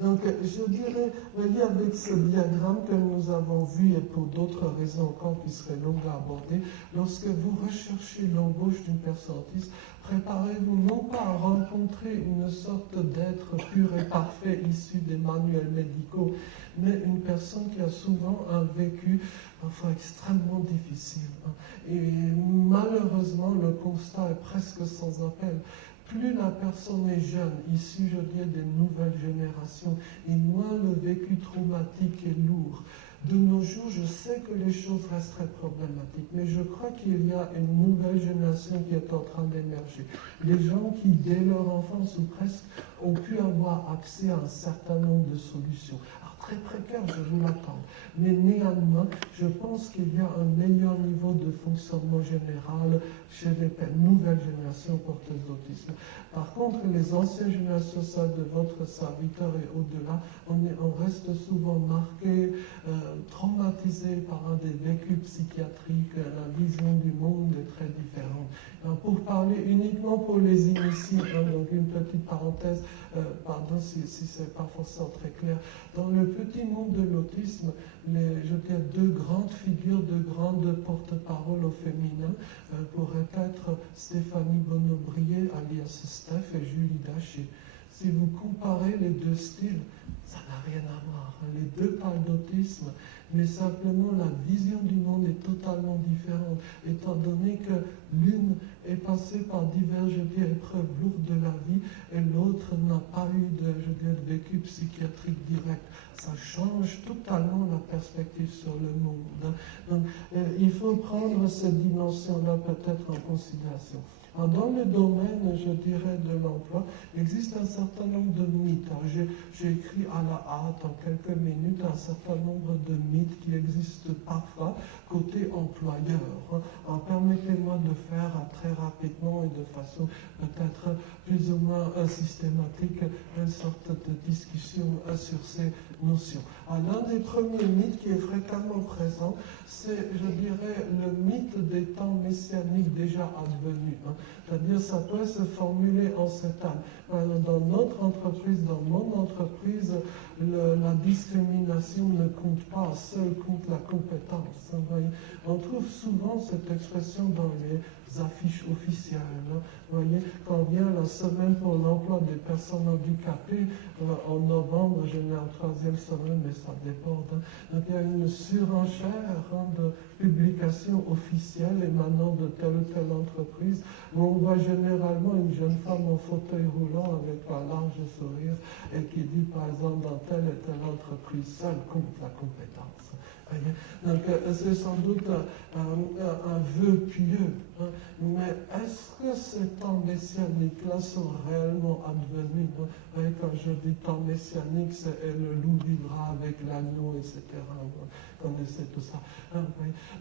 Donc, je dirais, voyez, avec ce diagramme que nous avons vu, et pour d'autres raisons encore qui seraient longues à aborder, lorsque vous recherchez l'embauche d'une personne autiste, préparez-vous non pas à rencontrer une sorte d'être pur et parfait issu des manuels médicaux, mais une personne qui a souvent un vécu parfois extrêmement difficile. Et malheureusement, le constat est presque sans appel. Plus la personne est jeune, issue, je dirais, des nouvelles générations, et moins le vécu traumatique est lourd. De nos jours, je sais que les choses restent très problématiques, mais je crois qu'il y a une nouvelle génération qui est en train d'émerger. Les gens qui, dès leur enfance ou presque, ont pu avoir accès à un certain nombre de solutions. Alors, très précaire, je vous l'attends. Mais néanmoins, je pense qu'il y a un meilleur niveau de fonctionnement général chez les nouvelles générations porteuses d'autisme. Par contre, les anciennes générations, celles de votre serviteur et au-delà, on reste souvent marqué, traumatisé par un des vécus psychiatriques, la vision du monde est très différente. Pour parler uniquement pour les initiés, donc une petite parenthèse, pardon si ce n'est pas forcément très clair, dans le petit monde de l'autisme, je dirais deux grandes figures, deux grandes porte-paroles au féminin pourraient être Stéphanie Bonneau-Brier, alias Steph, et Julie Daché. Si vous comparez les deux styles, ça n'a rien à voir. Les deux parlent d'autisme, mais simplement la vision du monde est totalement différente, étant donné que l'une est passée par diverses, épreuves lourdes de la vie, et l'autre n'a pas eu de vécu psychiatrique direct. Ça change totalement la perspective sur le monde. Donc, il faut prendre cette dimension-là peut-être en considération. Alors, dans le domaine, je dirais, de l'emploi, il existe un certain nombre de mythes. J'ai écrit à la hâte, en quelques minutes, un certain nombre de mythes qui existent parfois côté employeur. Alors, permettez-moi de faire très rapidement et de façon peut-être plus ou moins systématique une sorte de discussion sur ces notions. Alors, l'un des premiers mythes qui est fréquemment présent, c'est, je dirais, le mythe des temps messianiques déjà advenus. C'est-à-dire, ça peut se formuler en ces termes. Dans notre entreprise, dans mon entreprise, la discrimination ne compte pas, seule compte la compétence. On trouve souvent cette expression dans les affiches officielles. Vous voyez, quand vient la semaine pour l'emploi des personnes handicapées, en novembre, je n'ai en troisième semaine, mais ça déborde. Donc il y a une surenchère de publications officielles émanant de telle ou telle entreprise, où on voit généralement une jeune femme en fauteuil roulant avec un large sourire et qui dit par exemple dans telle et telle entreprise, seule compte la compétence. Donc c'est sans doute un vœu pieux, mais est-ce que ces temps messianiques-là sont réellement advenus? Quand je dis temps messianique, c'est le loup vivra avec l'agneau, etc. Vous connaissez tout ça.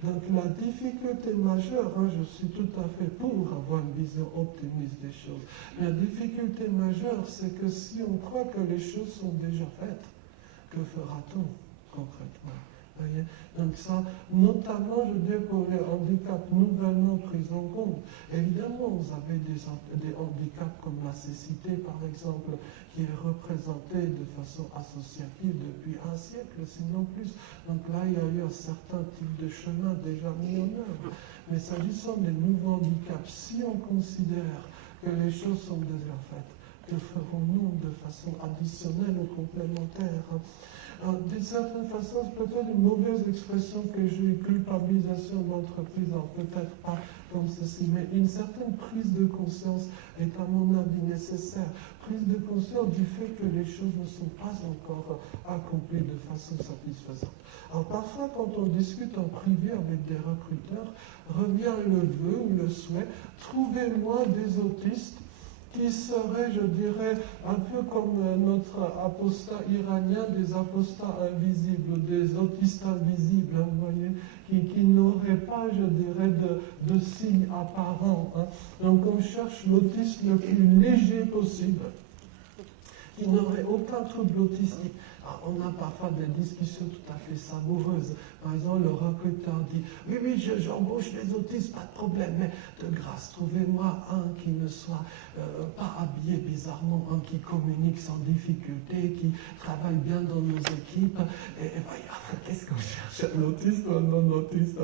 Donc la difficulté majeure, je suis tout à fait pour avoir une vision optimiste des choses, la difficulté majeure, c'est que si on croit que les choses sont déjà faites, que fera-t-on concrètement? Donc ça, notamment, je dis pour les handicaps nouvellement pris en compte. Évidemment, vous avez des handicaps comme la cécité, par exemple, qui est représentée de façon associative depuis un siècle, sinon plus. Donc là, il y a eu un certain type de chemin déjà mis en œuvre. Mais s'agissant des nouveaux handicaps, si on considère que les choses sont déjà faites, que ferons-nous de façon additionnelle ou complémentaire? D'une certaine façon, c'est peut-être une mauvaise expression que j'ai, culpabilisation d'entreprise, alors peut-être pas comme ceci, mais une certaine prise de conscience est à mon avis nécessaire. Prise de conscience du fait que les choses ne sont pas encore accomplies de façon satisfaisante. Alors parfois, quand on discute en privé avec des recruteurs, revient le vœu ou le souhait, trouvez-moi des autistes qui seraient, je dirais, un peu comme notre apostat iranien, des apostats invisibles, des autistes invisibles, vous voyez, qui n'auraient pas, je dirais, de signes apparents. Donc on cherche l'autiste le plus léger possible. qui n'aurait aucun trouble autistique. Alors, on a parfois des discussions tout à fait savoureuses. Par exemple, le recruteur dit « Oui, j'embauche les autistes, pas de problème, mais de grâce, trouvez-moi un qui ne soit pas habillé bizarrement, un qui communique sans difficulté, qui travaille bien dans nos équipes. » Et voilà, qu'est-ce qu'on cherche, un autiste ou un non-autiste?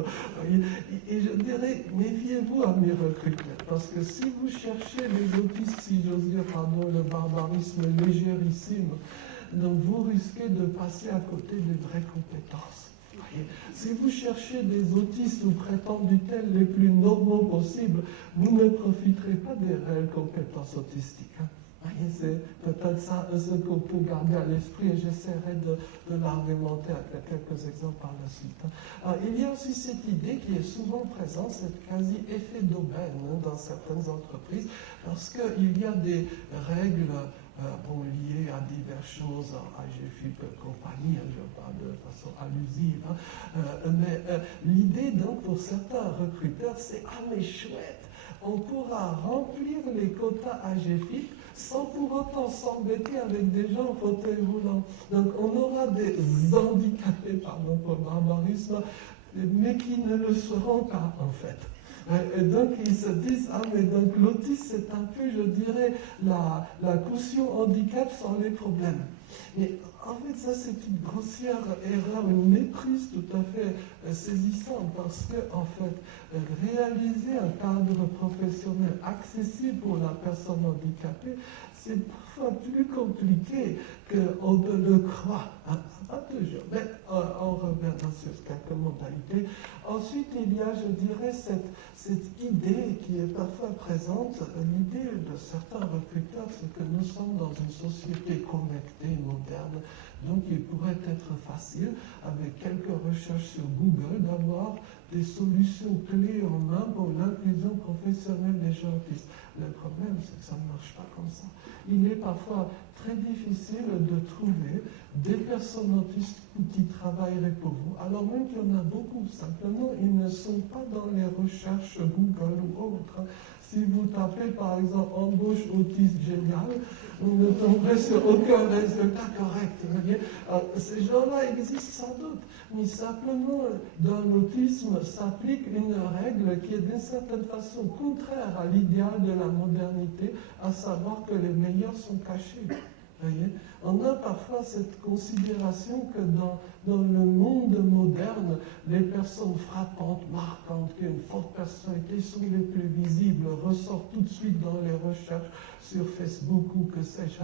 Et je dirais, méfiez-vous à mes recruteurs, parce que si vous cherchez les autistes, si j'ose dire, pardon, le barbarisme légérissime, donc vous risquez de passer à côté des vraies compétences. Voyez, si vous cherchez des autistes ou prétendus tels les plus normaux possibles, vous ne profiterez pas des réelles compétences autistiques. Voyez, c'est peut-être ça ce qu'on peut garder à l'esprit et j'essaierai de l'argumenter avec quelques exemples par la suite. Alors, il y a aussi cette idée qui est souvent présente, cette quasi-effet d'aubaine dans certaines entreprises, lorsqu'il y a des règles liées à diverses choses, AGFIP et compagnie, je parle de façon allusive, mais l'idée donc pour certains recruteurs, c'est « Ah mais chouette, on pourra remplir les quotas AGFIP sans pour autant s'embêter avec des gens en fauteuil roulant. Donc on aura des handicapés, pardon pour le barbarisme, mais qui ne le seront pas en fait. Et donc ils se disent, ah mais donc l'autisme c'est un peu, je dirais, la caution handicap sans les problèmes. Mais en fait ça c'est une grossière erreur, une méprise tout à fait saisissante parce que en fait réaliser un cadre professionnel accessible pour la personne handicapée, c'est parfois plus compliqué qu'on ne le croit. Pas toujours, mais on revient sur quelques modalités. Ensuite, il y a, je dirais, cette idée qui est parfois présente, l'idée de certains recruteurs, c'est que nous sommes dans une société connectée, moderne, donc il pourrait être facile, avec quelques recherches sur Google, d'avoir des solutions clés en main pour l'inclusion professionnelle des gens autistes. Le problème, c'est que ça ne marche pas comme ça. Il est parfois très difficile de trouver des personnes autistes qui travailleraient pour vous, alors même qu'il y en a beaucoup. Simplement, ils ne sont pas dans les recherches Google ou autres. Si vous tapez, par exemple, embauche autiste génial, vous ne tomberez sur aucun résultat correct. Ces gens-là existent sans doute, mais simplement, dans l'autisme, s'applique une règle qui est d'une certaine façon contraire à l'idéal de la modernité, à savoir que les meilleurs sont cachés. Voyez, on a parfois cette considération que dans le monde moderne, les personnes frappantes, marquantes, qui ont une forte personnalité, sont les plus visibles, ressortent tout de suite dans les recherches sur Facebook ou que sais-je.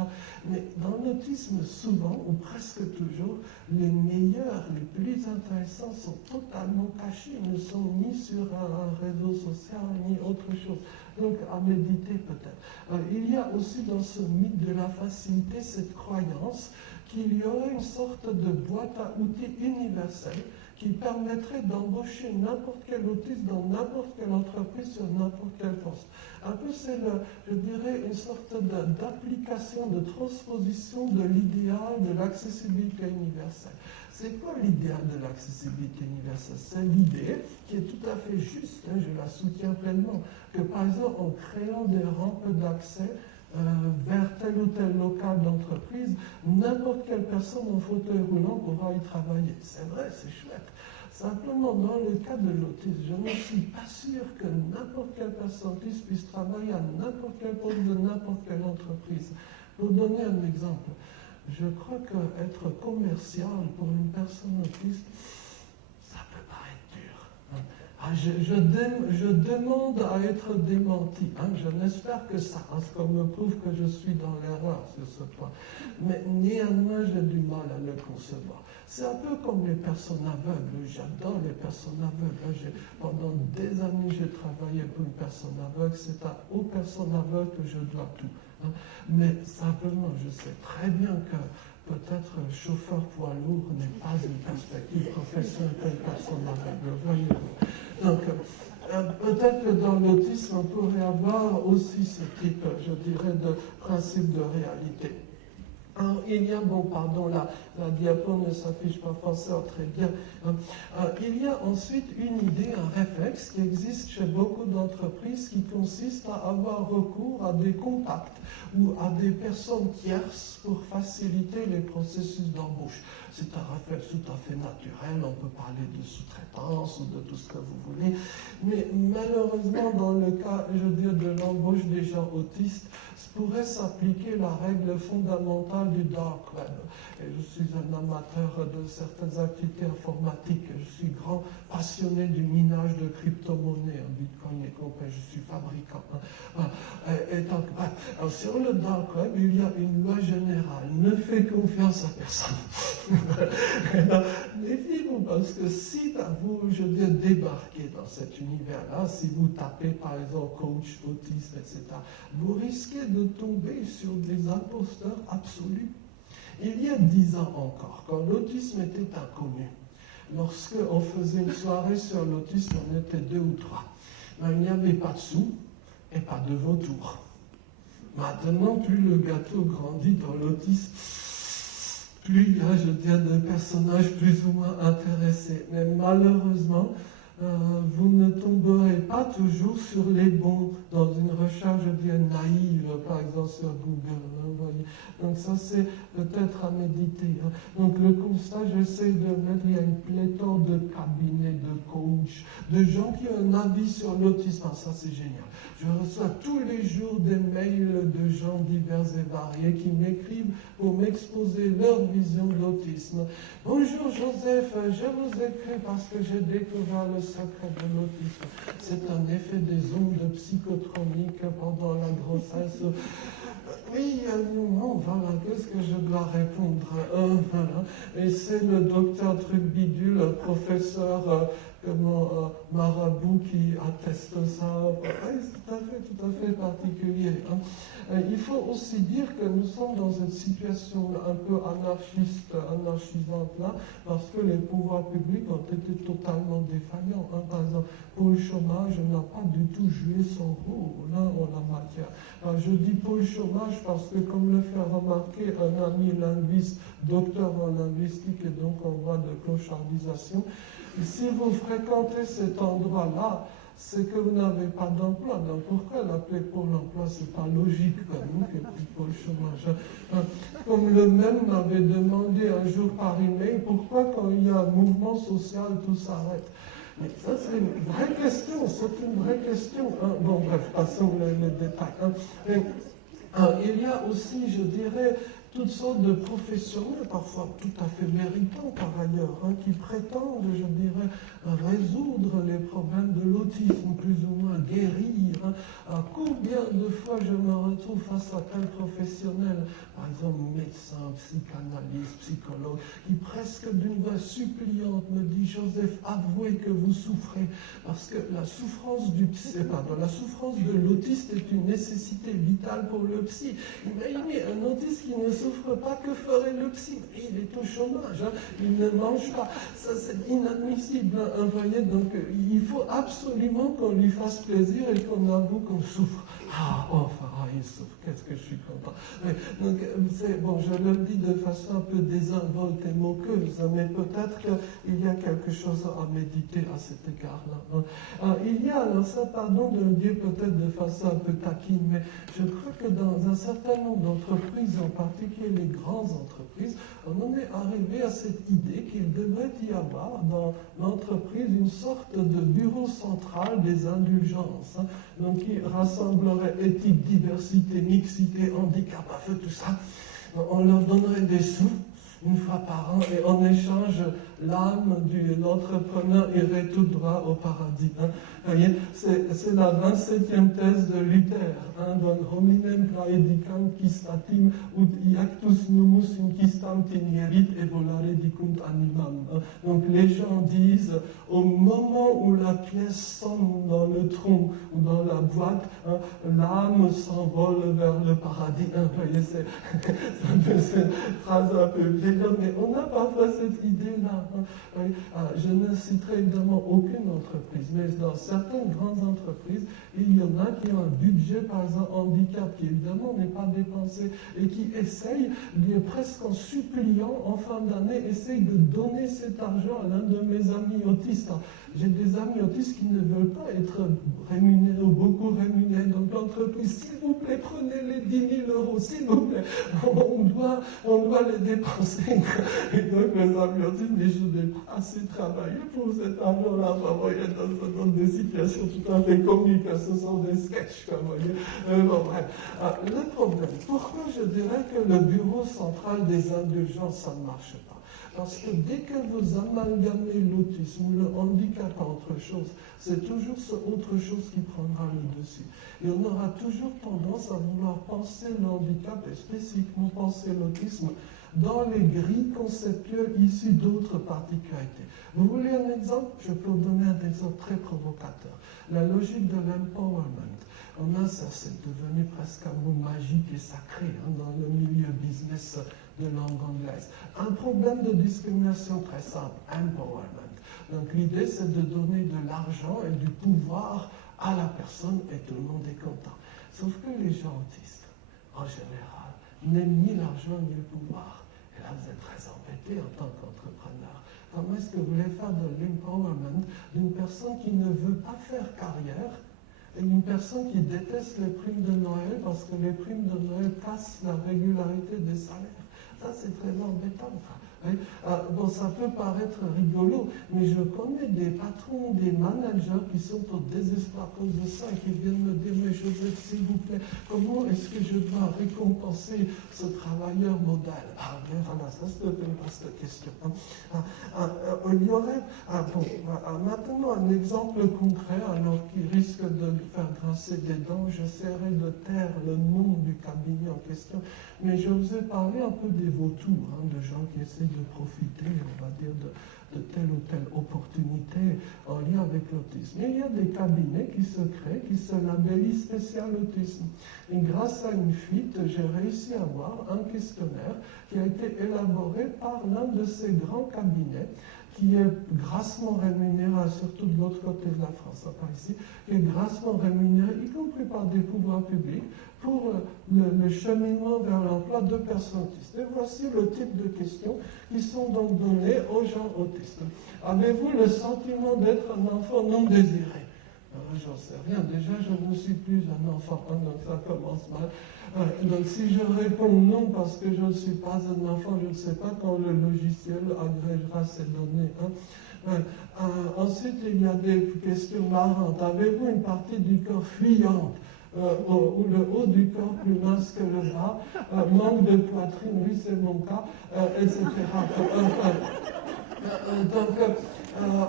Mais dans l'autisme, souvent, ou presque toujours, les meilleurs, les plus intéressants sont totalement cachés, ils ne sont ni sur un réseau social, ni autre chose. Donc, à méditer peut-être. Il y a aussi dans ce mythe de la facilité cette croyance qu'il y aurait une sorte de boîte à outils universelle qui permettrait d'embaucher n'importe quel autiste dans n'importe quelle entreprise sur n'importe quel poste. Un peu, c'est, je dirais, une sorte d'application, de transposition de l'idéal de l'accessibilité universelle. C'est quoi l'idéal de l'accessibilité universelle? C'est l'idée qui est tout à fait juste, je la soutiens pleinement, que par exemple en créant des rampes d'accès vers tel ou tel local d'entreprise, n'importe quelle personne en fauteuil roulant pourra y travailler. C'est vrai, c'est chouette. Simplement, dans le cas de l'autisme, je ne suis pas sûr que n'importe quelle personne autiste puisse travailler à n'importe quel poste de n'importe quelle entreprise. Pour donner un exemple, je crois qu'être commercial pour une personne autiste, ça peut paraître dur. Je demande à être démenti. Je n'espère que ça, qu'on me prouve que je suis dans l'erreur sur ce point. Mais néanmoins, j'ai du mal à le concevoir. C'est un peu comme les personnes aveugles. J'adore les personnes aveugles. Pendant des années, j'ai travaillé pour une personne aveugle. C'est aux personnes aveugles que je dois tout. Mais simplement, je sais très bien que peut-être chauffeur poids lourd n'est pas une perspective professionnelle pour une personne aveugle. Voyez-vous. Donc, peut-être que dans l'autisme, on pourrait avoir aussi ce type, je dirais, de principe de réalité. Alors, il y a, bon, pardon, la diapo ne s'affiche pas forcément très bien. Il y a ensuite une idée, un réflexe qui existe chez beaucoup d'entreprises qui consiste à avoir recours à des contacts ou à des personnes tierces pour faciliter les processus d'embauche. C'est un réflexe tout à fait naturel, on peut parler de sous-traitance ou de tout ce que vous voulez, mais malheureusement, dans le cas, je veux dire, de l'embauche des gens autistes, pourrait s'appliquer la règle fondamentale du dark web. Et je suis un amateur de certaines activités informatiques. Je suis grand passionné du minage de crypto-monnaies, Bitcoin et compagnie. Je suis fabricant. Et donc, alors, sur le dark web, il y a une loi générale. Ne faites confiance à personne. Méfiez-vous, parce que si vous, je veux dire, débarquez dans cet univers-là, si vous tapez par exemple coach, autisme, etc., vous risquez de tomber sur des imposteurs absolus. Il y a 10 ans encore, quand l'autisme était inconnu, lorsqu'on faisait une soirée sur l'autisme, on était 2 ou 3. Mais il n'y avait pas de sous et pas de vautours. Maintenant, plus le gâteau grandit dans l'autisme, plus il y a, je veux dire, de personnages plus ou moins intéressés. Mais malheureusement, vous ne tomberez pas toujours sur les bons dans une recherche, je dirais, naïve, par exemple sur Google. Hein, voyez. Donc ça, c'est peut-être à méditer. Hein. Donc le constat, j'essaie de mettre, il y a une pléthore de cabinets, de coachs, de gens qui ont un avis sur l'autisme. Ah, ça, c'est génial. Je reçois tous les jours des mails de gens divers et variés qui m'écrivent pour m'exposer leur vision de l'autisme. Bonjour Joseph, je vous écris parce que j'ai découvert le secret de l'autisme. C'est un effet des ondes psychotroniques pendant la grossesse. Oui, non, voilà, qu'est-ce que je dois répondre? Voilà. Et c'est le docteur Truc Bidule, professeur marabout qui atteste ça. C'est tout à fait particulier. Hein. Il faut aussi dire que nous sommes dans une situation un peu anarchisante là, parce que les pouvoirs publics ont été totalement défaillants. Hein. Par exemple, Pôle chômage n'a pas du tout joué son rôle là, en la matière. Alors, je dis Pôle chômage parce que, comme le fait remarquer un ami linguiste, docteur en linguistique et donc en voie de clochardisation, si vous fréquentez cet endroit-là, c'est que vous n'avez pas d'emploi. Donc pourquoi l'appeler Pôle emploi? C'est pas logique comme nous, que Pôle chômage. Comme le même m'avait demandé un jour par email, pourquoi quand il y a un mouvement social, tout s'arrête? Mais ça, c'est une vraie question, c'est une vraie question. Hein. Bon, bref, passons les détails. Hein. Il y a aussi, je dirais, toutes sortes de professionnels, parfois tout à fait méritants par ailleurs, hein, qui prétendent, je dirais, résoudre les problèmes de l'autisme, plus ou moins guérir. Hein. Combien de fois je me retrouve face à tel professionnel, par exemple médecin, psychanalyste, psychologue, qui presque d'une voix suppliante me dit: Joseph, avouez que vous souffrez, parce que la souffrance la souffrance de l'autiste est une nécessité vitale pour le psy. Imaginez un autiste qui ne souffre pas, que ferait le psy? Il est au chômage, hein, il ne mange pas. Ça, c'est inadmissible. Hein, voyez, donc il faut absolument qu'on lui fasse plaisir et qu'on avoue qu'on souffre. Ah, enfin, il souffre, qu'est-ce que je suis content. Mais, donc, bon, je le dis de façon un peu désinvolte et moqueuse, mais peut-être qu'il y a quelque chose à méditer à cet égard-là. Hein. Il y a, alors ça, pardon de le dire peut-être de façon un peu taquine, mais je crois que dans un certain nombre d'entreprises, en particulier les grandes entreprises, on en est arrivé à cette idée qu'il devrait y avoir dans l'entreprise une sorte de bureau central des indulgences, hein, donc qui rassemblerait éthique, diversité, mixité, handicap, tout ça. On leur donnerait des sous une fois par an et en échange, l'âme de l'entrepreneur irait tout droit au paradis. Hein. Vous voyez, c'est la 27e thèse de Luther. Hein, Don hominem praedicam quistatim ut iactus numus inquistam tenierit et volare dicunt animam. Hein. Donc les gens disent, au moment où la pièce sonne dans le tronc ou dans la boîte, hein, l'âme s'envole vers le paradis. Hein. Vous voyez, c'est une phrase un peu vieille, mais on a parfois cette idée-là. Je ne citerai évidemment aucune entreprise, mais dans certaines grandes entreprises, il y en a qui ont un budget, par exemple, handicap, qui évidemment n'est pas dépensé, et qui essayent, presque en suppliant, en fin d'année, essayent de donner cet argent à l'un de mes amis autistes. J'ai des amis autistes qui ne veulent pas être rémunérés ou beaucoup rémunérés. Donc l'entreprise, s'il vous plaît, prenez les 10 000 euros, s'il vous plaît, on doit les dépenser. Et donc mes amis autistes, mais je n'ai pas assez travaillé pour cet argent-là. Vous voyez, dans des situations tout à fait comiques, ce sont des sketchs, vous voyez. Bon, bref. Le problème, pourquoi je dirais que le bureau central des indulgences, ça ne marche pas? Parce que dès que vous amalgamez l'autisme ou le handicap à autre chose, c'est toujours ce autre chose qui prendra le dessus. Et on aura toujours tendance à vouloir penser le handicap et spécifiquement penser l'autisme dans les grilles conceptuelles issues d'autres particularités. Vous voulez un exemple? Je peux vous donner un exemple très provocateur. La logique de l'empowerment. Ça, c'est devenu presque un mot magique et sacré dans le milieu business de langue anglaise. Un problème de discrimination très simple, empowerment. Donc l'idée, c'est de donner de l'argent et du pouvoir à la personne et tout le monde est content. Sauf que les gens autistes, en général, n'aiment ni l'argent ni le pouvoir. Et là, vous êtes très embêté en tant qu'entrepreneur. Comment est-ce que vous voulez faire de l'empowerment d'une personne qui ne veut pas faire carrière et une personne qui déteste les primes de Noël parce que les primes de Noël cassent la régularité des salaires? Ça, c'est très embêtant. Bon, ça peut paraître rigolo, mais je connais des patrons, des managers qui sont au désespoir à cause de ça et qui viennent me dire, mais Joseph, s'il vous plaît, comment est-ce que je dois récompenser ce travailleur modèle? Ben voilà, ça c'est une vaste question. Il y aurait, maintenant un exemple concret, alors qui risque de faire grincer des dents, j'essaierai de taire le nom du cabinet en question, mais je vous ai parlé un peu des vautours, de gens qui essaient de profiter, on va dire, de telle ou telle opportunité en lien avec l'autisme. Il y a des cabinets qui se créent, qui se labellisent spécial autisme. Et grâce à une fuite, j'ai réussi à avoir un questionnaire qui a été élaboré par l'un de ces grands cabinets, qui est grassement rémunéré, surtout de l'autre côté de la France, pas ici, qui est grassement rémunéré, y compris par des pouvoirs publics, pour le cheminement vers l'emploi de personnes autistes. Et voici le type de questions qui sont donc données aux gens autistes. Avez-vous le sentiment d'être un enfant non désiré? J'en sais rien. Déjà, je ne suis plus un enfant, donc ça commence mal. Donc si je réponds non parce que je ne suis pas un enfant, je ne sais pas quand le logiciel agrégera ces données. Ensuite, il y a des questions marrantes. Avez-vous une partie du corps fuyante ou le haut du corps plus mince que le bas, manque de poitrine, oui c'est mon cas, etc.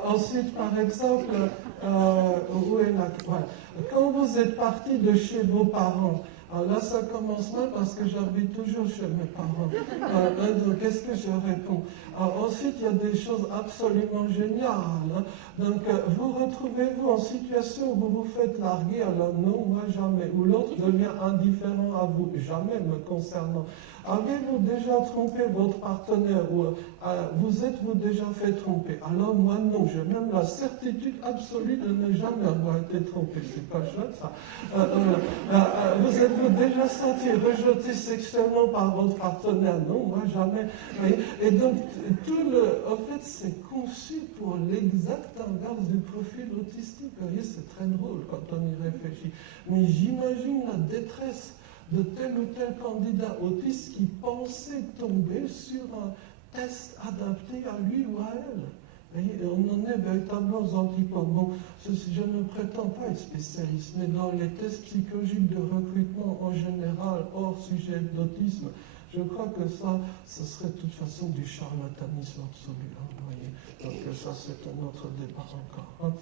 Ensuite, par exemple, où est voilà. Quand vous êtes parti de chez vos parents, alors là, ça commence mal parce que j'habite toujours chez mes parents. Donc, qu'est-ce que je réponds? Ensuite, il y a des choses absolument géniales. Donc, vous retrouvez-vous en situation où vous vous faites larguer? Alors non, moi jamais. Ou l'autre devient indifférent à vous, jamais me concernant. Avez-vous déjà trompé votre partenaire ou vous êtes-vous déjà fait tromper? Alors moi non, j'ai même la certitude absolue de ne jamais avoir été trompé. C'est pas chouette ça. Vous êtes-vous déjà senti rejeté sexuellement par votre partenaire? Non, moi jamais. Et donc en fait c'est conçu pour l'exact inverse du profil autistique. Vous voyez, c'est très drôle quand on y réfléchit. Mais j'imagine la détresse de tel ou tel candidat autiste qui pensait tomber sur un test adapté à lui ou à elle. Et on en est véritablement aux antipodes. Bon, je ne prétends pas être spécialiste, mais dans les tests psychologiques de recrutement en général, hors sujet d'autisme, je crois que ça serait de toute façon du charlatanisme absolu. Vous voyez. Donc ça, c'est un autre débat encore.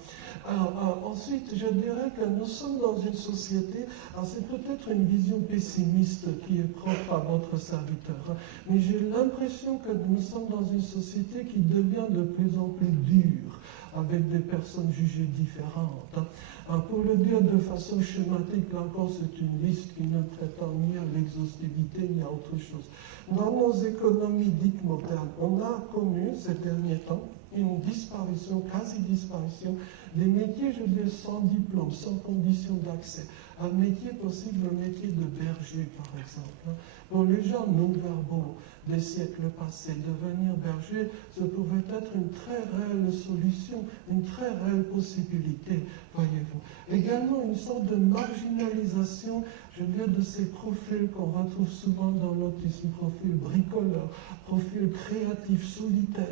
Alors, ensuite, je dirais que nous sommes dans une société, alors c'est peut-être une vision pessimiste qui est propre à votre serviteur, mais j'ai l'impression que nous sommes dans une société qui devient de plus en plus dure. avec des personnes jugées différentes. Pour le dire de façon schématique, là encore, c'est une liste qui ne prétend ni à l'exhaustivité ni à autre chose. Dans nos économies dites modernes, on a connu ces derniers temps une disparition, quasi-disparition, des métiers, je dis, sans diplôme, sans condition d'accès. Un métier possible, le métier de berger, par exemple. Pour les gens non-verbaux des siècles passés, devenir berger, ce pouvait être une très réelle solution, une très réelle possibilité, voyez-vous. Également une sorte de marginalisation, je veux dire, de ces profils qu'on retrouve souvent dans l'autisme, profil bricoleur, profil créatif, solitaire.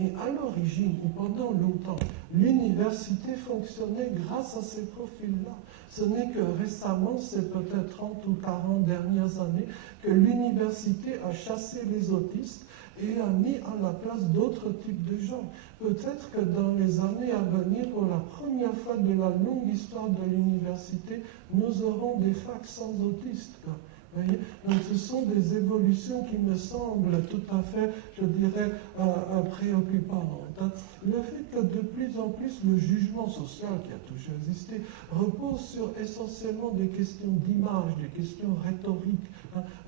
Et à l'origine, ou pendant longtemps, l'université fonctionnait grâce à ces profils-là. Ce n'est que récemment, c'est peut-être 30 ou 40 dernières années, que l'université a chassé les autistes et a mis à la place d'autres types de gens. Peut-être que dans les années à venir, pour la première fois de la longue histoire de l'université, nous aurons des facs sans autistes. Voyez. Donc ce sont des évolutions qui me semblent tout à fait, je dirais, préoccupantes. Le fait que de plus en plus le jugement social qui a toujours existé repose sur essentiellement des questions d'image, des questions rhétoriques.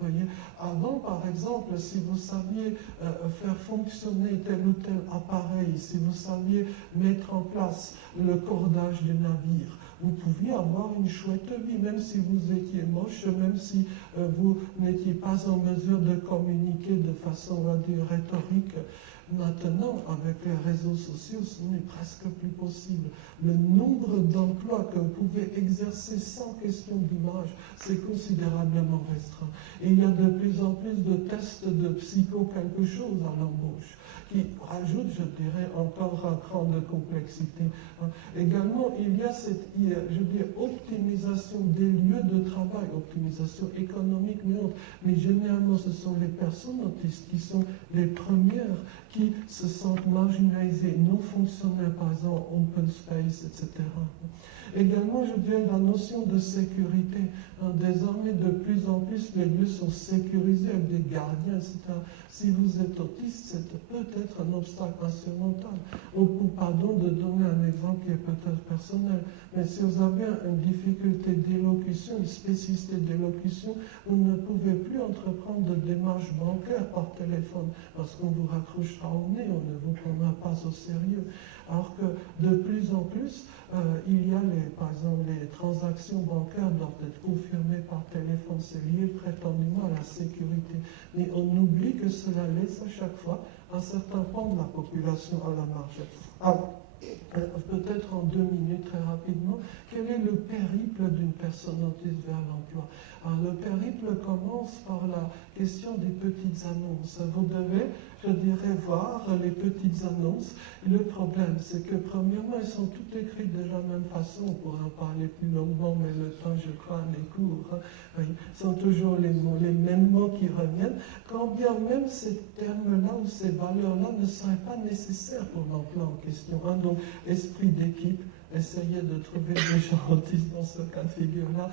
Voyez. Avant, par exemple, si vous saviez faire fonctionner tel ou tel appareil, si vous saviez mettre en place le cordage des navires, vous pouviez avoir une chouette vie, même si vous étiez moche, même si vous n'étiez pas en mesure de communiquer de façon, on va dire, rhétorique. Maintenant, avec les réseaux sociaux, ce n'est presque plus possible. Le nombre d'emplois que vous pouvez exercer sans question d'image, c'est considérablement restreint. Et il y a de plus en plus de tests de psycho quelque chose à l'embauche, qui rajoute, je dirais, encore un cran de complexité. Également, il y a cette, je dirais, optimisation des lieux de travail, optimisation économique, mais généralement, ce sont les personnes autistes qui sont les premières qui se sentent marginalisées, non fonctionnelles, par exemple, open space, etc. Également, je dirais la notion de sécurité. Désormais, de plus en plus, les lieux sont sécurisés avec des gardiens, etc. Si vous êtes autiste, c'est peut-être un obstacle insurmontable. Ou pardon de donner un exemple qui est peut-être personnel, mais si vous avez une difficulté d'élocution, une spécificité d'élocution, vous ne pouvez plus entreprendre de démarches bancaires par téléphone, parce qu'on vous raccrochera au nez, on ne vous prendra pas au sérieux. Alors que de plus en plus, il y a, par exemple, les transactions bancaires doivent être confirmées par téléphone. C'est lié prétendument à la sécurité. Mais on oublie que cela laisse à chaque fois un certain pan de la population à la marge. Peut-être en 2 minutes, très rapidement, quel est le périple d'une personne autiste vers l'emploi? Le périple commence par la question des petites annonces. Vous devez, je dirais, voir les petites annonces. Et le problème, c'est que premièrement, elles sont toutes écrites de la même façon. On pourrait en parler plus longuement, mais le temps, je crois, est court. Oui, ce sont toujours les mêmes mots qui reviennent, quand bien même ces termes-là ou ces valeurs-là ne seraient pas nécessaires pour l'emploi en question. Donc, esprit d'équipe, essayer de trouver des gens autistes dans ce cas de figure-là.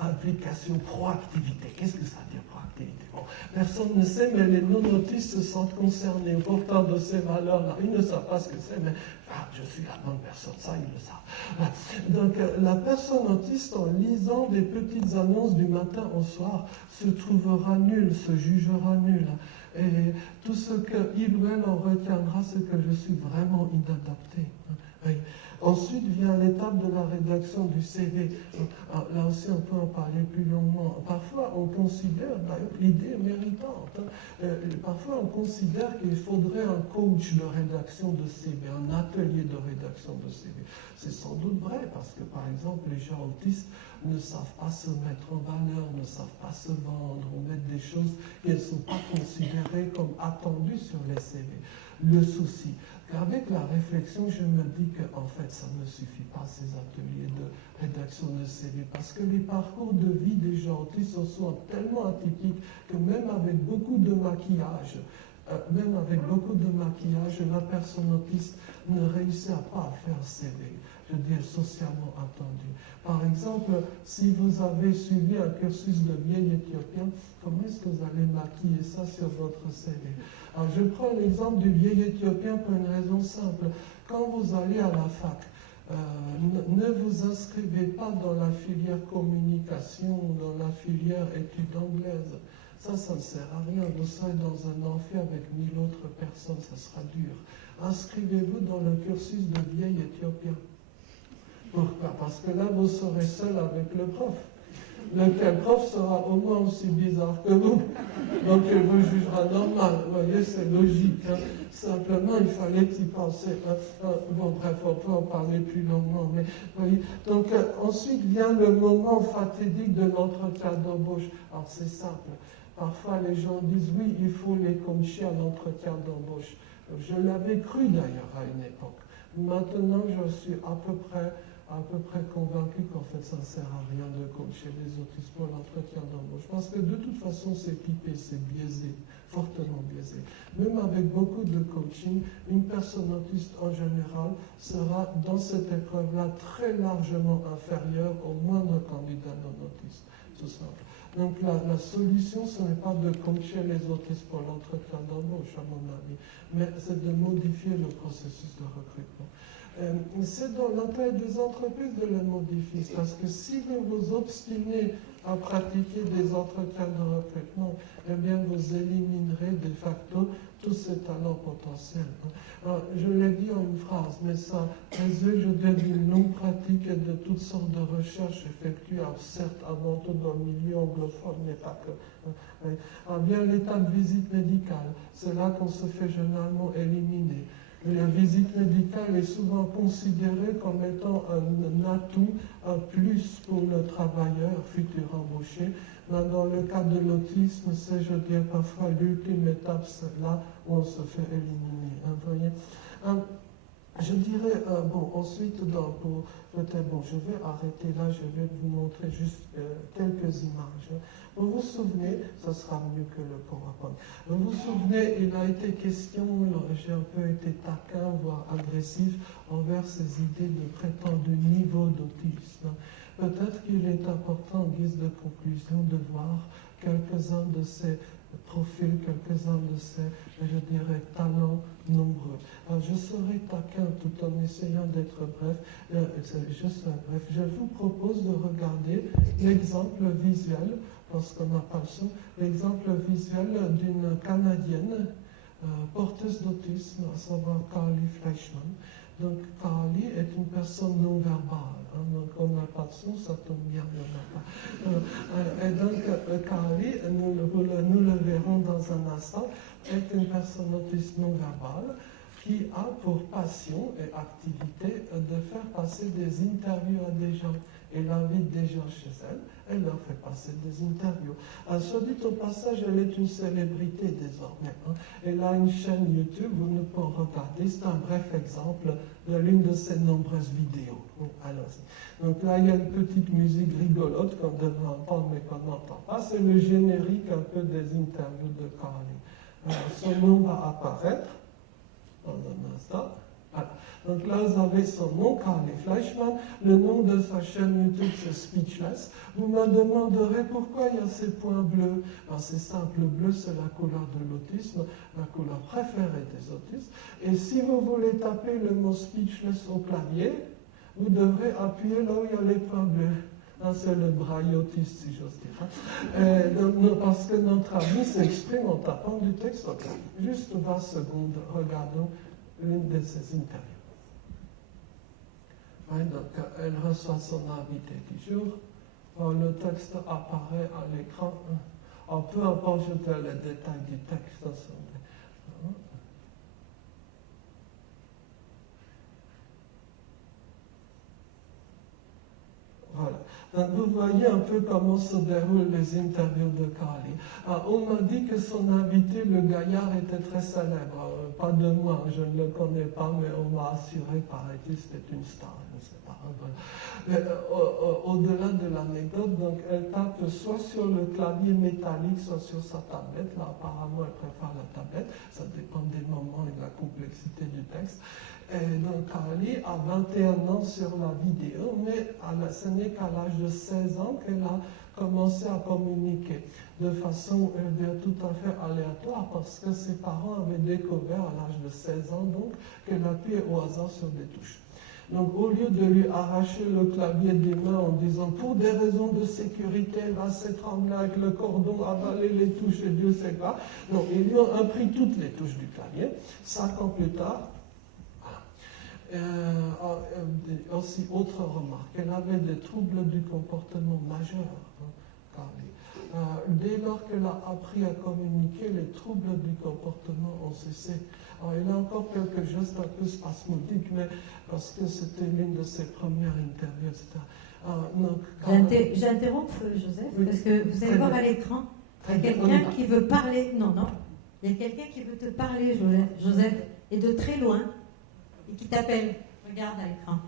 Application, proactivité. Qu'est-ce que ça veut dire, proactivité? Bon, personne ne sait, mais les non-autistes se sentent concernés. Pourtant, de ces valeurs-là, ils ne savent pas ce que c'est, mais je suis la bonne personne, ça, ils le savent. Donc, la personne autiste, en lisant des petites annonces du matin au soir, se trouvera nulle, se jugera nulle. Et tout ce qu'il ou elle en retiendra, c'est que je suis vraiment inadapté. Oui. Ensuite vient l'étape de la rédaction du CV. Là aussi, on peut en parler plus longuement. Parfois, on considère, d'ailleurs, l'idée est méritante. Parfois, on considère qu'il faudrait un coach de rédaction de CV, un atelier de rédaction de CV. C'est sans doute vrai, parce que, par exemple, les gens autistes ne savent pas se mettre en valeur, ne savent pas se vendre, on met des choses qui ne sont pas considérées comme attendues sur les CV. Le souci, qu'avec la réflexion, je me dis qu'en fait, ça ne suffit pas, ces ateliers de rédaction de CV, parce que les parcours de vie des gens autistes sont tellement atypiques que même avec beaucoup de maquillage, la personne autiste ne réussit pas à faire CV. je veux dire, socialement attendu. Par exemple, si vous avez suivi un cursus de vieil éthiopien, comment est-ce que vous allez maquiller ça sur votre CV? Alors, je prends l'exemple du vieil éthiopien pour une raison simple. Quand vous allez à la fac, ne vous inscrivez pas dans la filière communication ou dans la filière études anglaises. Ça ne sert à rien. Vous serez dans un amphi avec 1000 autres personnes, ça sera dur. Inscrivez-vous dans le cursus de vieil éthiopien. Pourquoi? Parce que là, vous serez seul avec le prof. Lequel prof sera au moins aussi bizarre que vous. Donc, il vous jugera normal. Vous voyez, c'est logique. Hein. Simplement, il fallait y penser. Bon, bref, on peut en parler plus longuement. Mais, voyez. Donc, ensuite vient le moment fatidique de l'entretien d'embauche. Alors, c'est simple. Parfois, les gens disent, oui, il faut les coacher à l'entretien d'embauche. Je l'avais cru d'ailleurs à une époque. Maintenant, je suis à peu près convaincu qu'en fait, ça ne sert à rien de coacher les autistes pour l'entretien d'embauche. Parce que de toute façon, c'est pipé, c'est biaisé, fortement biaisé. Même avec beaucoup de coaching, une personne autiste en général sera dans cette épreuve-là très largement inférieure au moindre candidat non autiste, tout simple. Donc la solution, ce n'est pas de coacher les autistes pour l'entretien d'embauche, à mon avis, mais c'est de modifier le processus de recrutement. C'est dans l'intérêt des entreprises de les modifier, parce que si vous vous obstinez à pratiquer des entretiens de recrutement, eh bien vous éliminerez de facto tous ces talents potentiels. Alors, je l'ai dit en une phrase, mais ça résulte d'une longue pratique et de toutes sortes de recherches effectuées, certes avant tout dans le milieu anglophone, mais pas que. Alors bien l'état de visite médicale, c'est là qu'on se fait généralement éliminer. La visite médicale est souvent considérée comme étant un atout, un plus pour le travailleur futur embauché. Mais dans le cas de l'autisme, c'est, je dirais, parfois l'ultime étape, c'est là où on se fait éliminer. Vous voyez? Je dirais, ensuite, je vais arrêter là, je vais vous montrer juste quelques images. Vous vous souvenez, ça sera mieux que le PowerPoint. Vous vous souvenez, il a été question, j'ai un peu été taquin, voire agressif, envers ces idées de prétendu niveau d'autisme. Peut-être qu'il est important, en guise de conclusion, de voir quelques-uns de ces profils, quelques-uns de ces, je dirais, talents nombreux. Alors, je serai taquin tout en essayant d'être bref. Je vous propose de regarder l'exemple visuel, parce qu'on n'a pas le son, l'exemple visuel d'une Canadienne porteuse d'autisme, à savoir Carly Fleischmann. Donc, Carly est une personne non verbale. Hein, donc, on n'a pas de son, ça tombe bien, on n'a pas. Et donc, Carly, nous le verrons dans un instant, est une personne autiste non verbale qui a pour passion et activité de faire passer des interviews à des gens. Elle invite des gens chez elle leur fait passer des interviews. Soit dit au passage, elle est une célébrité désormais. Hein. Elle a une chaîne YouTube, vous ne pouvez regarder, c'est un bref exemple de l'une de ses nombreuses vidéos. Allons-y. Donc là, il y a une petite musique rigolote qu'on devrait entendre mais qu'on n'entend pas. C'est le générique un peu des interviews de Carly. Son nom va apparaître dans un instant. Voilà. Donc là, vous avez son nom, Carly Fleischmann. Le nom de sa chaîne YouTube, c'est Speechless. Vous me demanderez pourquoi il y a ces points bleus. Ben, c'est simple, le bleu, c'est la couleur de l'autisme, la couleur préférée des autistes. Et si vous voulez taper le mot Speechless au clavier, vous devrez appuyer là où il y a les points bleus. C'est le braille autiste, si j'ose dire. Parce que notre ami s'exprime en tapant du texte au clavier. Juste 20 secondes, regardons l'une de ces interviews. Ouais, donc, elle reçoit son invité du jour. Le texte apparaît à l'écran. Peu importe, je donne les détails du texte. Voilà. Donc, vous voyez un peu comment se déroulent les interviews de Carly. On m'a dit que son invité, le Gaillard, était très célèbre. Pas de moi, je ne le connais pas, mais on m'a assuré, paraît-il, c'était une star, je ne sais pas. Au-delà de l'anecdote, donc elle tape soit sur le clavier métallique, soit sur sa tablette. Là, apparemment, elle préfère la tablette. Ça dépend des moments et de la complexité du texte. Et donc, Carly a 21 ans sur la vidéo, mais ce n'est qu'à l'âge de 16 ans qu'elle a commencé à communiquer de façon tout à fait aléatoire parce que ses parents avaient découvert à l'âge de 16 ans donc qu'elle appuyait au hasard sur des touches. Donc, au lieu de lui arracher le clavier des mains en disant pour des raisons de sécurité, elle va s'étrangler avec le cordon, avaler les touches et Dieu sait quoi. Donc, ils lui ont appris toutes les touches du clavier. 5 ans plus tard, aussi, autre remarque, elle avait des troubles du comportement majeurs, Carly. Dès lors qu'elle a appris à communiquer, les troubles du comportement ont cessé. Alors, il y a encore quelques gestes un peu spasmodiques, mais parce que c'était l'une de ses premières interviews, etc. J'interromps, Joseph, oui, parce que vous allez voir à l'écran, il y a quelqu'un qui veut parler. Non, il y a quelqu'un qui veut te parler, Joseph, et de très loin, et qui t'appelle. Regarde à l'écran.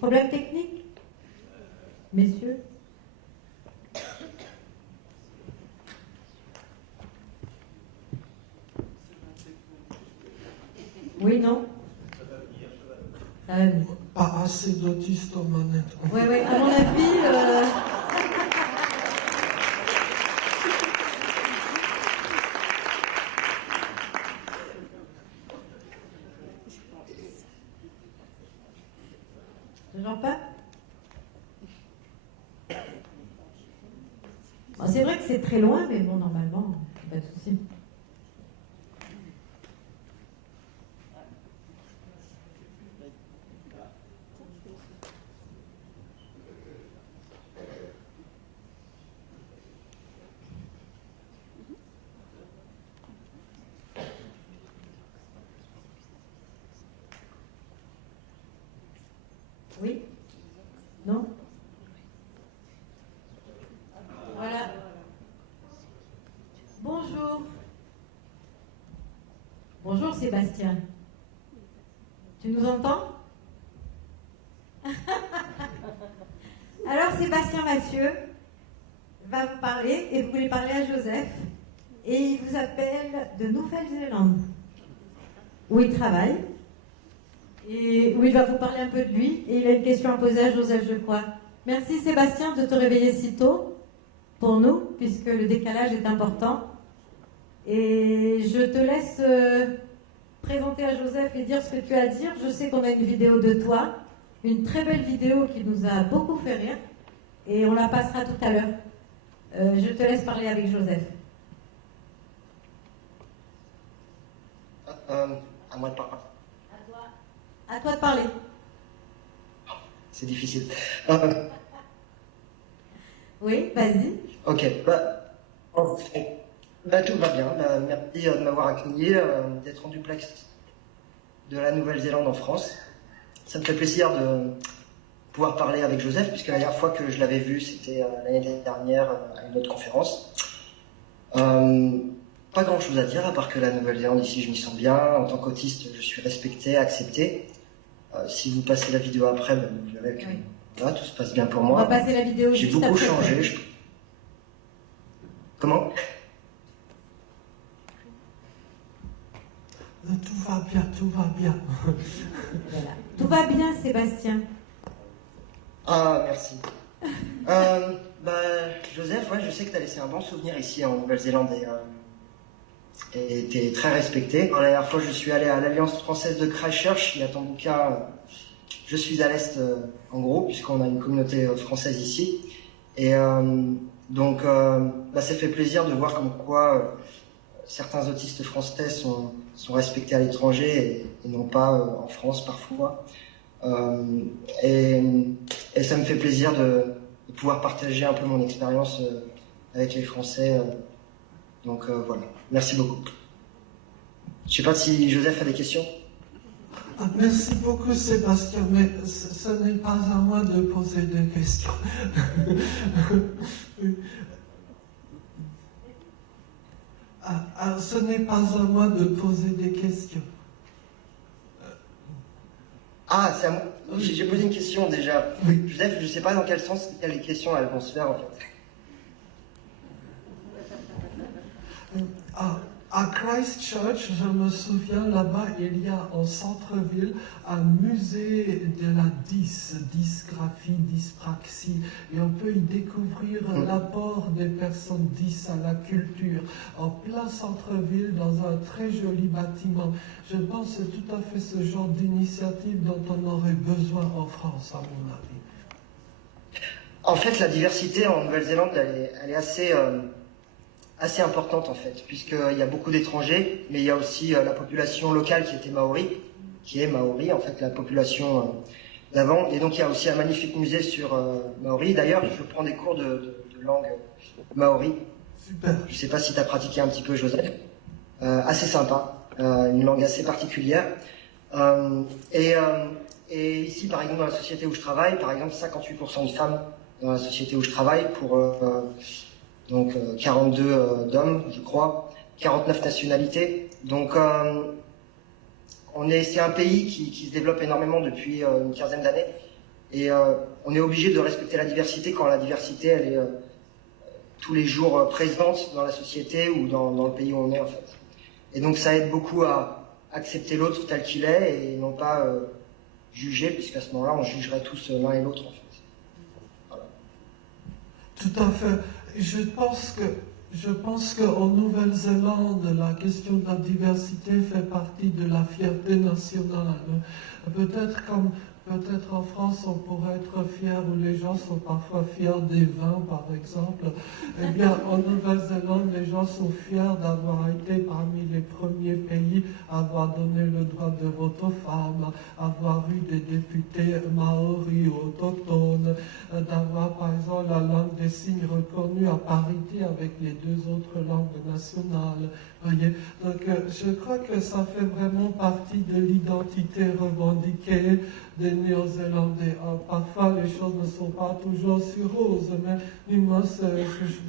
Problème technique, messieurs? Oui, non? Ça va venir. Pas assez d'autistes aux manettes. Oui, à mon avis... Toujours pas? Bon, c'est vrai que c'est très loin, mais bon, normalement, pas de souci. Oui? Non? Voilà. Bonjour. Bonjour Sébastien. Tu nous entends? Alors Sébastien Mathieu va vous parler et vous voulez parler à Joseph et il vous appelle de Nouvelle-Zélande où il travaille. Et où il va vous parler un peu de lui, et il a une question à poser à Joseph, je crois. Merci Sébastien de te réveiller si tôt pour nous, puisque le décalage est important. Et je te laisse présenter à Joseph et dire ce que tu as à dire. Je sais qu'on a une vidéo de toi, une très belle vidéo qui nous a beaucoup fait rire, et on la passera tout à l'heure. Je te laisse parler avec Joseph. À moi de parler. À toi de parler. C'est difficile. Oui, vas-y. Ok, tout va bien. Merci de m'avoir accueilli, d'être en duplex de la Nouvelle-Zélande en France. Ça me fait plaisir de pouvoir parler avec Joseph, puisque la dernière fois que je l'avais vu, c'était l'année dernière à une autre conférence. Pas grand chose à dire, à part que la Nouvelle-Zélande, ici, je m'y sens bien. En tant qu'autiste, je suis respecté, accepté. Si vous passez la vidéo après, vous verrez que voilà, tout se passe bien pour moi. On va passer la vidéo. J'ai beaucoup changé. Comment? Tout va bien, tout va bien. Voilà. Tout va bien, Sébastien. Ah, merci. Joseph, je sais que tu as laissé un bon souvenir ici en Nouvelle-Zélande et tu es très respecté. La dernière fois, je suis allé à l'Alliance française de Christchurch. Il y a ton bouquin Je suis à l'Est, en gros, puisqu'on a une communauté française ici. Et Donc, ça fait plaisir de voir comme quoi certains autistes français sont respectés à l'étranger et non pas en France parfois. Et ça me fait plaisir de pouvoir partager un peu mon expérience avec les Français. Donc voilà, merci beaucoup. Je ne sais pas si Joseph a des questions. Merci beaucoup Sébastien, mais ce n'est pas à moi de poser des questions. Ce n'est pas à moi de poser des questions. Ah, c'est à moi. J'ai posé une question déjà. Oui. Joseph, je ne sais pas dans quel sens les questions elles vont se faire en fait. À Christchurch, je me souviens, là-bas, il y a en centre-ville un musée de la dysgraphie, dyspraxie, et on peut y découvrir l'apport des personnes dys à la culture, en plein centre-ville, dans un très joli bâtiment. Je pense que c'est tout à fait ce genre d'initiative dont on aurait besoin en France, à mon avis. En fait, la diversité en Nouvelle-Zélande, elle est assez importante en fait, puisqu'il y a beaucoup d'étrangers, mais il y a aussi la population locale qui est maori en fait, la population d'avant, et donc il y a aussi un magnifique musée sur maori. D'ailleurs, je prends des cours de langue maori. Super. Je ne sais pas si tu as pratiqué un petit peu, Joseph. Assez sympa, une langue assez particulière. Et ici, par exemple, dans la société où je travaille, par exemple, 58% de femmes dans la société où je travaille pour... donc 42 d'hommes, je crois, 49 nationalités. Donc c'est un pays qui se développe énormément depuis une quinzaine d'années. Et on est obligé de respecter la diversité quand la diversité, elle est tous les jours présente dans la société ou dans le pays où on est en fait. Et donc ça aide beaucoup à accepter l'autre tel qu'il est et non pas juger, puisqu'à ce moment-là, on jugerait tous l'un et l'autre en fait. Voilà. Tout à fait. Je pense qu'en Nouvelle-Zélande, la question de la diversité fait partie de la fierté nationale. Peut-être en France, on pourrait être fier, où les gens sont parfois fiers des vins, par exemple. Eh bien, en Nouvelle-Zélande, les gens sont fiers d'avoir été parmi les premiers pays à avoir donné le droit de vote aux femmes, avoir eu des députés maoris ou autochtones, d'avoir, par exemple, la langue des signes reconnue à parité avec les deux autres langues nationales. Voyez. Donc, je crois que ça fait vraiment partie de l'identité revendiquée des Néo-Zélandais. Parfois, les choses ne sont pas toujours sur rose, mais du moins, c'est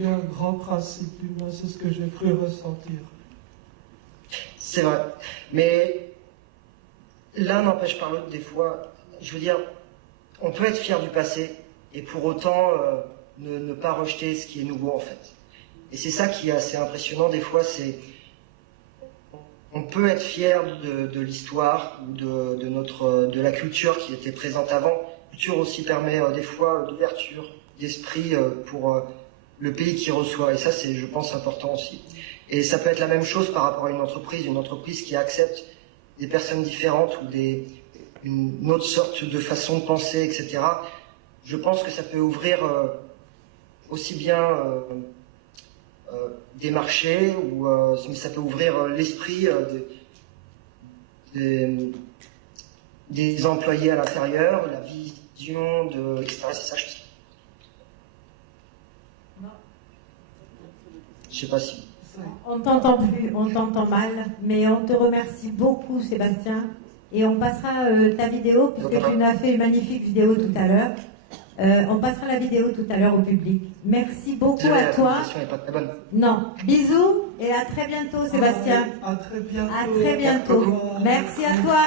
un grand principe, du moins, c'est ce que j'ai cru ressentir. C'est vrai. Mais l'un n'empêche pas l'autre des fois. Je veux dire, on peut être fier du passé et pour autant ne pas rejeter ce qui est nouveau, en fait. Et c'est ça qui est assez impressionnant des fois, c'est on peut être fier de l'histoire ou de la culture qui était présente avant. La culture aussi permet des fois d'ouverture d'esprit pour le pays qui reçoit. Et ça, c'est, je pense, important aussi. Et ça peut être la même chose par rapport à une entreprise qui accepte des personnes différentes ou une autre sorte de façon de penser, etc. Je pense que ça peut ouvrir aussi bien des marchés, ou ça peut ouvrir l'esprit des employés à l'intérieur, la vision etc. C'est ça, je sais pas si... On t'entend plus, on t'entend mal, mais on te remercie beaucoup, Sébastien, et on passera ta vidéo, puisque tu nous as fait une magnifique vidéo tout à l'heure. On passera la vidéo tout à l'heure au public. Merci beaucoup à toi. La n'est pas très bonne. Non, bisous et à très bientôt, Sébastien. À très bientôt. À très bientôt. Merci à toi.